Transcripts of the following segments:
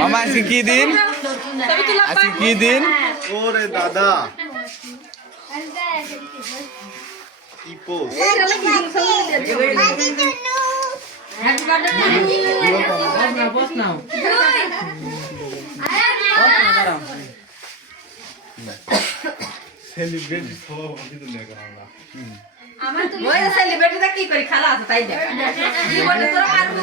মামা আজকে কি দিন? আজকে কি দিন? ওরে দাদা কি পোস্ট সেলিব্রিটি সভাপতি তো দেখা আমরা আমার তো ওই সেলিব্রিটিটা কি করি খালা আছে তাই দেখ জীবনে তোরা মারবো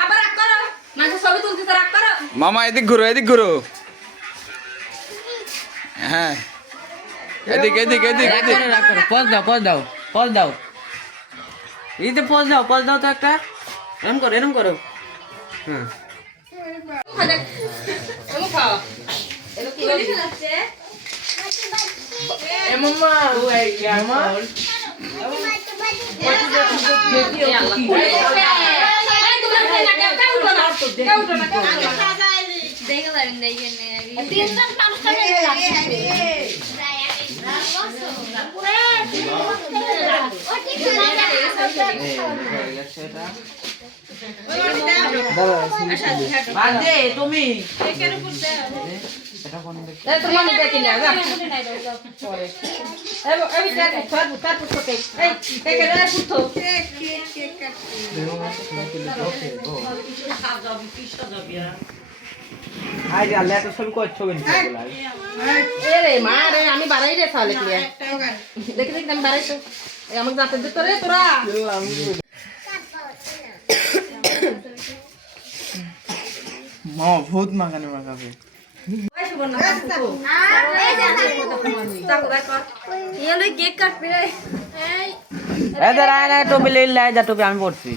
আবার রাগ করো মানুষ ছবি তুলতে তো রাগ করো মামা এদিক ঘুরো এদিক ঘুরো হ্যাঁ এদিক এদিক এদিক এদিক পজ দাও এই তো পজ দাও তো একটা এরম করো হ্যাঁ এমন খাও এলো কি বলি ফেলাচ্ছে এ মামা ওই মামা তুমি আমি বাড়াই রে তাহলে দেখি দেখি আমি বাড়াই তো আমাকে যাতে দিত রে তোরা মামা ভূত মাখাবে কেক কাটবে টুপি লাই যা টুপি আমি পড়ছি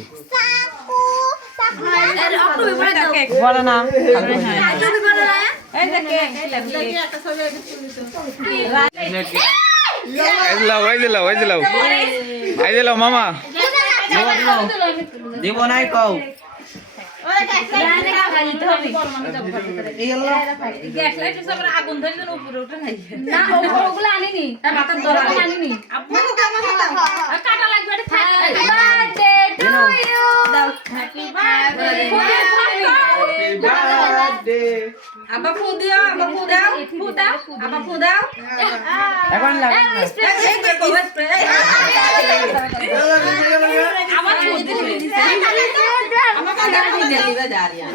বলে না মামা দিব নাই কও আগুন ধরে উপরে উঠে না ওগুলো আনিনি মাথার দরা আনিনি কাটা লাগবে আব্বা ফু দিও আব্বা ফু দাও আব্বা ফু দাও এখন আমার ফু দিও আমাকে গাড়ি দিবে দাঁড়িয়ে